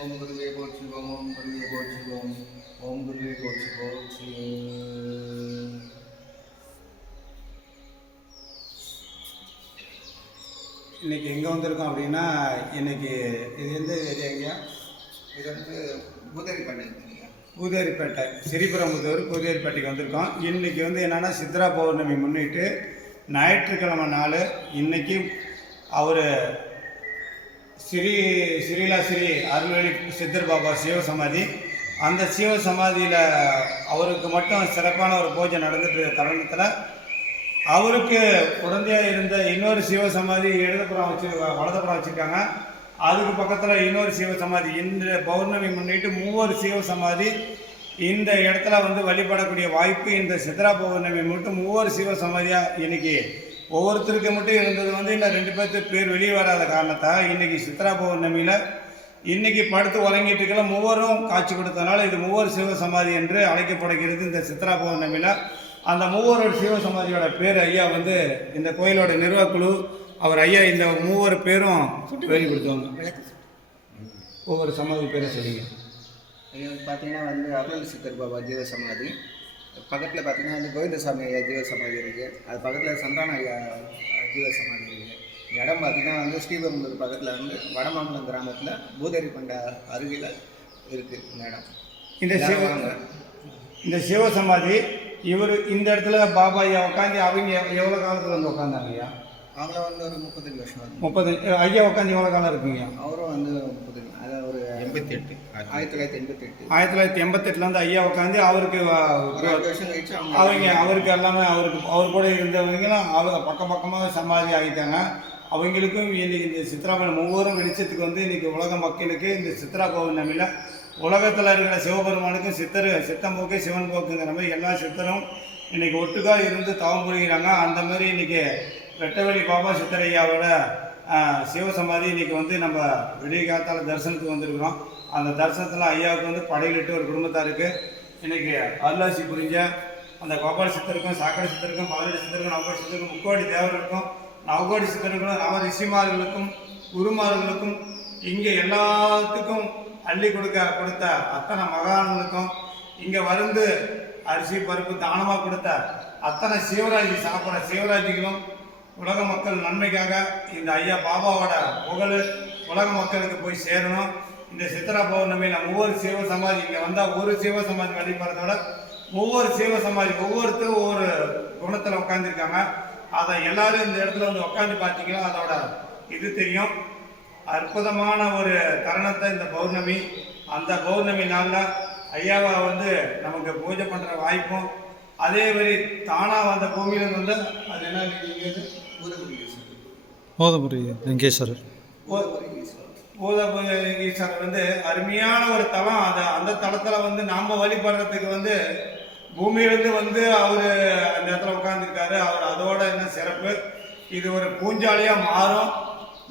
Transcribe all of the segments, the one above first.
ஓம் குருவே போற்றி ஓம் ஓம் குருவே போற்றி ஓம் ஓம் குருவே போற்றி. போற்றி இன்றைக்கி எங்கே வந்திருக்கோம் அப்படின்னா இன்றைக்கி இது எந்த ஏரியா எங்கேயா இது வந்து பூதேரிப்பேட்டை பூதேரிப்பேட்டை சிறிபுரம்புதூர் பூதேரிப்பேட்டைக்கு வந்திருக்கோம். இன்றைக்கி வந்து என்னென்னா சித்ரா பௌர்ணமி முன்னிட்டு ஞாயிற்றுக்கிழமை நாள் இன்னைக்கு அவர் ஸ்ரீ ஸ்ரீலா ஸ்ரீ அருள்வழி சித்தர் பாபா சிவசமாதி அந்த சிவ சமாதியில் அவருக்கு மட்டும் சிறப்பான ஒரு பூஜை நடந்துட்டு இருக்க தருணத்தில் அவருக்கு உடந்தையாக இருந்த இன்னொரு சிவ சமாதி இடதுபுறம் வச்சு வலதுபுறம் வச்சுருக்காங்க. அதுக்கு பக்கத்தில் இன்னொரு சிவ சமாதி. இந்த பௌர்ணமி முன்னிட்டு மூவர் சிவ சமாதி. இந்த இடத்துல வந்து வழிபடக்கூடிய வாய்ப்பு இந்த சித்ரா பௌர்ணமி மட்டும் மூவர் சிவ சமாதியாக இன்னைக்கு ஒவ்வொருத்தருக்கு மட்டும் இருந்தது வந்து இன்னும் ரெண்டு பேர்த்து பேர் வெளியே வராத காரணத்தால் இன்னைக்கு சித்ரா பௌர்ணமியில் இன்னைக்கு படுத்து உறங்கிட்டு இருக்கல மூவரும் காட்சி கொடுத்தனால இது மூவர் சிவ சமாதி என்று அழைக்கப்படுகிறது இந்த சித்ரா பௌர்ணமியில். அந்த மூவரோட சிவ சமாதியோட பேர் ஐயா வந்து இந்த கோயிலோட நிர்வாகக்குழு அவர் ஐயா இந்த மூவர் பேரும் பேர் கொடுத்தவங்க. விளக்கு ஒவ்வொரு சமாதி பேரை சொல்லுங்க. பார்த்தீங்கன்னா வந்து அருள் சித்தர் பாபா ஜீவ சமாதி. பக்கத்தில் பார்த்தீங்கன்னா வந்து கோவிந்தசாமி ஐயா ஜீவ சமாதி இருக்குது அது பக்கத்தில் சந்தான ஐயா ஜீவ சமாதி இருக்குது இடம் பார்த்தீங்கன்னா வந்து ஸ்ரீபெரும்புதூர் பக்கத்தில் வந்து வடமாமலம் கிராமத்தில் பூதேரி பண்ட அருகில் இருக்குது இந்த இடம். இந்த சிவ. இந்த சிவ சமாதி இவர் இந்த இடத்துல பாபா ஐயா உட்காந்து அவங்க எவ்வளோ காலத்தில் வந்து உட்காந்தாங்க ஐயா? அவங்கள வந்து ஒரு முப்பத்தஞ்சு வருஷம் முப்பது ஐயா உட்காந்து எவ்வளோ காலம் இருக்குங்க? அவரும் வந்து முப்பத்தஞ்சு அதாவது ஒரு எண்பத்தி எட்டு ஆயிரத்தி தொள்ளாயிரத்தி எண்பத்தி எட்டு ஆயிரத்தி தொள்ளாயிரத்தி எண்பத்தெட்டுலேருந்து ஐயா உட்காந்து அவருக்கு வருஷம் கழிச்சு அவங்க அவருக்கு எல்லாமே அவருக்கு அவர் கூட இருந்தவங்களும் அவங்க பக்கம் பக்கமாக சமாதி ஆகிட்டாங்க. அவங்களுக்கும் இன்னைக்கு இந்த சித்ராபணி மூவரும் வெளிச்சத்துக்கு வந்து இன்னைக்கு உலக மக்களுக்கு இந்த சித்ரா பௌர்ணமியில் உலகத்தில் இருக்கிற சிவபெருமானுக்கும் சித்தர் சித்தம்போக்கு சிவன் போக்குங்கிற மாதிரி எல்லா சித்தரும் இன்னைக்கு ஒட்டுக்கா இருந்து தவம் புரிகிறாங்க. அந்த மாதிரி இன்னைக்கு வெட்டவெளி பாபா சித்தரையாவோட சிவசமாதி இன்னைக்கு வந்து நம்ம விடிய காலத்தால் தரிசனத்துக்கு வந்திருக்கிறோம். அந்த தரிசனத்தில் ஐயாவுக்கு வந்து படையிலிட்டு ஒரு குடும்பத்தாருக்கு இன்னைக்கு அருளாசி புரிஞ்ச அந்த கோபால சித்தருக்கும் சாக்கடை சித்தருக்கும் பதினெட்டு சித்தருக்கும் நவகோடி சித்தருக்கும் முக்கோடி தேவர்களுக்கும் நவகோடி சித்தருக்கும் நவ ரிஷிமார்களுக்கும் குருமார்களுக்கும் இங்கே எல்லாத்துக்கும் அள்ளி கொடுக்க கொடுத்த அத்தனை மகான்களுக்கும் இங்கே வந்து அரிசி பருப்பு தானமாக கொடுத்த அத்தனை சிவராஜி சாப்பிட்ற சிவராஜிகளும் உலக மக்கள் நன்மைக்காக இந்த ஐயா பாபாவோட புகழ் உலக மக்களுக்கு போய் சேரணும். இந்த சித்ரா பௌர்ணமியில் ஒவ்வொரு சிவ சமாதி இங்கே வந்தால் ஒரு சிவ சமாதி வழிபடுறதோட ஒவ்வொரு சிவ சமாதி ஒவ்வொருத்தரும் ஒவ்வொரு குணத்தில் உட்காந்துருக்காங்க அதை எல்லாரும் இந்த இடத்துல வந்து உட்காந்து பார்த்தீங்கன்னா அதோட இது தெரியும். அற்புதமான ஒரு தருணத்தை இந்த பௌர்ணமி. அந்த பௌர்ணமி நாளில் ஐயாவை வந்து நமக்கு பூஜை பண்ணுற வாய்ப்பும் அதே மாதிரி தானாக வந்த பூமியிலேருந்து வந்து அது என்ன பூதபுரி ஈஸ்வரர். பூதபுரி ஈஸ்வரர் வந்து அருமையான ஒரு தலம். அது அந்த தளத்தில் வந்து நாம் வழிபடுறதுக்கு வந்து பூமியிலேருந்து வந்து அவர் அந்த இடத்துல உட்காந்துருக்காரு அவர் அதோட என்ன சிறப்பு? இது ஒரு பூஞ்சாலியாக மாறும்.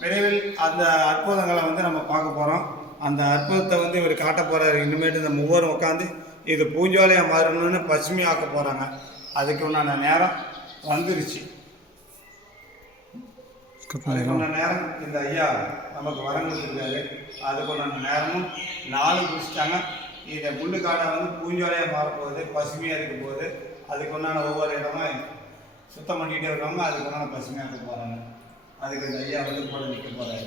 விரைவில் அந்த அற்புதங்களை வந்து நம்ம பார்க்க போகிறோம் அந்த அற்புதத்தை வந்து இவர் காட்ட போகிறாரு இனிமேட்டு இந்த மூவரும் உட்காந்து இது பூஞ்சாலியாக மாறணும்னு பசுமையாக்க போகிறாங்க அதுக்கு உண்டான நேரம் வந்துருச்சு. அதுக்குள்ள நேரம் இந்த ஐயா நமக்கு வரங்கிருக்காரு அதுக்குள்ள நேரமும் நாலு குடிச்சிட்டாங்க. இந்த முள்ளுக்காடை வந்து பூஞ்சோலையாக மாறப்போகுது பசுமையாக இருக்க போகுது. அதுக்கு உண்டான ஒவ்வொரு இடமா சுத்தம் பண்ணிக்கிட்டே இருக்காங்க. அதுக்கு உண்டான பசுமையாக இருக்க போகிறாங்க அதுக்கு இந்த ஐயா வந்து கூட நிற்க போகிறாரு